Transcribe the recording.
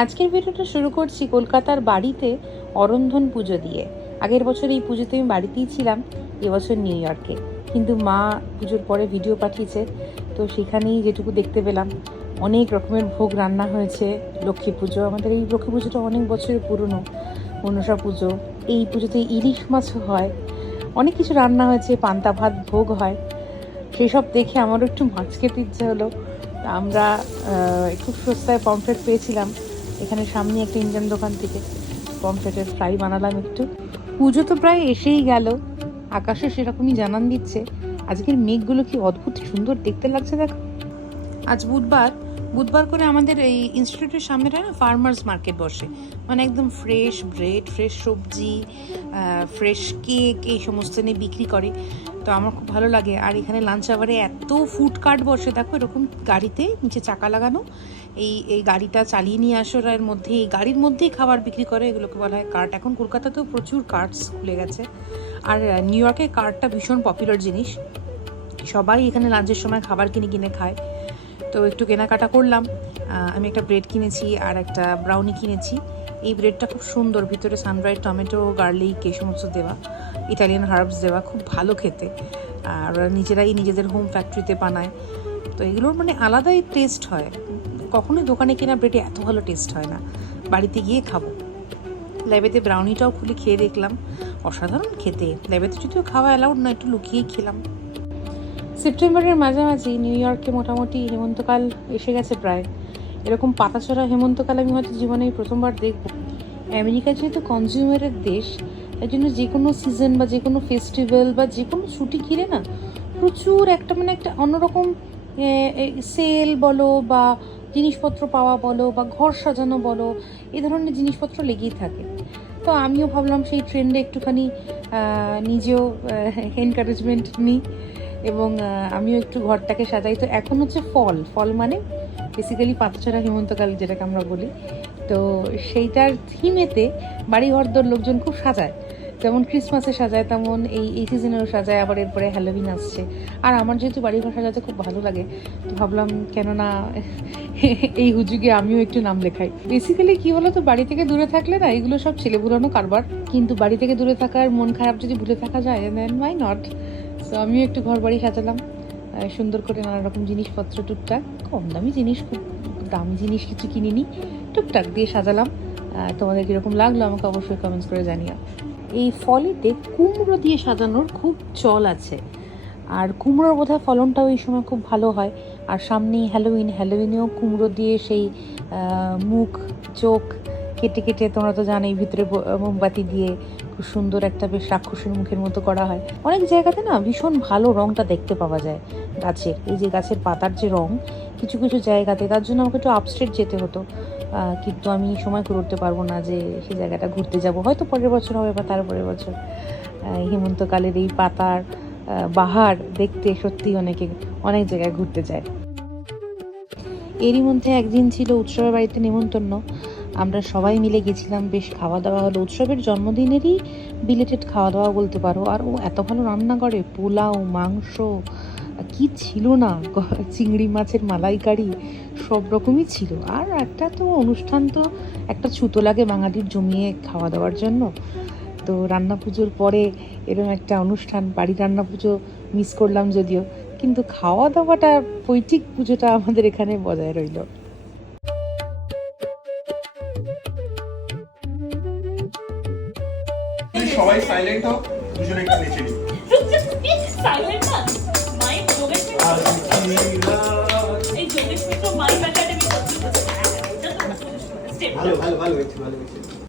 আজকের ভিডিওটা শুরু করছি কলকাতার বাড়িতে অরন্ধন পুজো দিয়ে। আগের বছর এই পুজোতে আমি বাড়িতেই ছিলাম, এবছর নিউ ইয়র্কে। কিন্তু মা পুজোর পরে ভিডিও পাঠিয়েছে, তো সেখানেই যেটুকু দেখতে পেলাম অনেক রকমের ভোগ রান্না হয়েছে। লক্ষ্মী পুজো, আমাদের এই লক্ষ্মী পুজোটা অনেক বছরের পুরনো। মনসা পুজো, এই পুজোতে ইলিশ মাছও হয়, অনেক কিছু রান্না হয়েছে, পান্তা ভাত ভোগ হয়। সেসব দেখে আমারও একটু মাছ খেতে ইচ্ছে হলো। আমরা খুব সস্তায় পমফ্রেট পেয়েছিলাম এখানে সামনে একটা ইন্ডিয়ান দোকান থেকে। পমফ্রেটের ফ্রাই বানালাম একটু। পুজো তো প্রায় এসেই গেল, আকাশে সেরকমই জানান দিচ্ছে। আজকের মেঘগুলো কি অদ্ভুত সুন্দর দেখতে লাগছে দেখো। আজ বুধবার, বুধবার করে আমাদের এই ইনস্টিটিউটের সামনেটা না ফার্মার্স মার্কেট বসে, মানে একদম ফ্রেশ ব্রেড, ফ্রেশ সবজি, ফ্রেশ কেক, এই সমস্ত নিয়ে বিক্রি করে। তো আমার খুব ভালো লাগে। আর এখানে লাঞ্চ আওয়ারে এত ফুড কার্ট বসে, দেখো এরকম গাড়িতে নিচে চাকা লাগানো, এই গাড়িটা চালিয়ে নিয়ে আসো, এর মধ্যে এই গাড়ির মধ্যেই খাবার বিক্রি করে, এগুলোকে বলা হয় কার্ট। এখন কলকাতাতেও প্রচুর কার্টস খুলে গেছে, আর নিউ ইয়র্কে কার্টটা ভীষণ পপুলার জিনিস। সবাই এখানে লাঞ্চের সময় খাবার কিনে কিনে খায়। তো একটু কেনাকাটা করলাম। আমি একটা ব্রেড কিনেছি আর একটা ব্রাউনি কিনেছি। এই ব্রেডটা খুব সুন্দর, ভিতরে সানড্রাইড টমেটো, গার্লিক এই সমস্ত দেওয়া, ইটালিয়ান হার্বস দেওয়া, খুব ভালো খেতে। আর ওরা নিজেরাই নিজেদের হোম ফ্যাক্টরিতে বানায়, তো এগুলোর মানে আলাদাই টেস্ট হয়। কখনোই দোকানে কেনা ব্রেডে এত ভালো টেস্ট হয় না। বাড়িতে গিয়ে খাবো। ল্যাবেতে ব্রাউনিটাও খুলে খেয়ে দেখলাম, অসাধারণ খেতে। ল্যাবেতে যদিও খাওয়া অ্যালাউড না, একটু লুকিয়েই খেলাম। সেপ্টেম্বরের মাঝামাঝি নিউ ইয়র্কে মোটামুটি হেমন্তকাল এসে গেছে প্রায়। এরকম পাতাছড়া হেমন্তকাল আমি হয়তো জীবনে প্রথমবার দেখব। আমেরিকা যেহেতু কনজিউমারের দেশ, তাই জন্য যে কোনো সিজন বা যে কোনো ফেস্টিভ্যাল বা যে কোনো ছুটি ঘিরে না প্রচুর একটা মানে একটা অন্যরকম সেল বলো বা জিনিসপত্র পাওয়া বলো বা ঘর সাজানো বলো, এই ধরনের জিনিসপত্র লেগেই থাকে। তো আমিও ভাবলাম সেই ট্রেন্ডে একটুখানি নিজেও এনকারেজমেন্ট নিই এবং আমিও একটু ঘরটাকে সাজাই। তো এখন হচ্ছে ফল, ফল মানে বেসিক্যালি পাতাছড়া হেমন্তকাল যেটাকে আমরা বলি। তো সেইটার থিমেতে বাড়িঘরদোর লোকজন খুব সাজায়, যেমন ক্রিসমাসে সাজায় তেমন এই সিজনেও সাজায়। আবার এরপরে হ্যালোউইন আসছে, আর আমার যেহেতু বাড়িঘর সাজাতে খুব ভালো লাগে, তো ভাবলাম কেননা এই হুজুগে আমিও একটু নাম লেখাই। বেসিক্যালি কি বলো তো, বাড়ি থেকে দূরে থাকলে না এগুলো সব ছেলে বুলানো কারবার, কিন্তু বাড়ি থেকে দূরে থাকার মন খারাপ যদি ভুলে থাকা যায়, দেন ওয়াই নট। তো আমিও একটু ঘর বাড়ি সাজালাম সুন্দর করে, নানা রকম জিনিসপত্র, টুকটাক কম দামি জিনিস, খুব দামি জিনিস কিছু কিনিনি, টুকটাক দিয়ে সাজালাম। তোমাদের কীরকম লাগলো আমাকে অবশ্যই কমেন্টস করে জানিও। এই ফলেতে কুমড়ো দিয়ে সাজানোর খুব চল আছে, আর কুমড়োর বোধহয় ফলনটাও এই সময় খুব ভালো হয়। আর সামনেই হ্যালোউইন, হ্যালোউইনেও কুমড়ো দিয়ে সেই মুখ চোখ কেটে কেটে, তোমরা তো জানোই, ভিতরে মোমবাতি দিয়ে খুব সুন্দর একটা বেশ রাক্ষসের মুখের মতো করা হয়। অনেক জায়গাতে না ভীষণ ভালো রঙটা দেখতে পাওয়া যায় গাছের, এই যে গাছের পাতার যে রঙ, কিছু কিছু জায়গাতে। তার জন্য আমাকে একটু আপস্টেট যেতে হতো, কিন্তু আমি সময় করে উঠতে পারবো না যে সেই জায়গাটা ঘুরতে যাব। হয়তো পরের বছর হবে বা তার পরের বছর। হেমন্তকালের এই পাতার বাহার দেখতে সত্যি অনেক জায়গায় ঘুরতে যায়। এরই মধ্যে একদিন ছিল উৎসবের বাড়িতে নেমন্তন্ন, আমরা সবাই মিলে গেছিলাম, বেশ খাওয়া দাওয়া হলো। উৎসবের জন্মদিনেরই বিলেটেড খাওয়া দাওয়া বলতে পারো। আর ও এত ভালো রান্না করে, পোলাও, মাংস, কি ছিল না, চিংড়ি মাছের মালাইকারি, সব রকমই ছিল। আর একটা তো অনুষ্ঠান, তো একটা ছুতো লাগে বাঙালির জমিয়ে খাওয়া দাওয়ার জন্য। তো রান্না পুজোর পরে এরকম একটা অনুষ্ঠান, বাড়ির রান্না পুজো মিস করলাম যদিও, কিন্তু খাওয়া দাওয়াটা, পৈতৃক পুজোটা আমাদের এখানে বজায় রইল। সবাই সাইলেন্ট হও, দুজনে একটু নেচে নিই। সাইলেন্ট না মাই যোগেশ মিত্র, এই যোগেশ মিত্র মাই ব্যাটারে আমি করতে। ভালো ভালো ভালো হয়েছে, ভালো হয়েছে।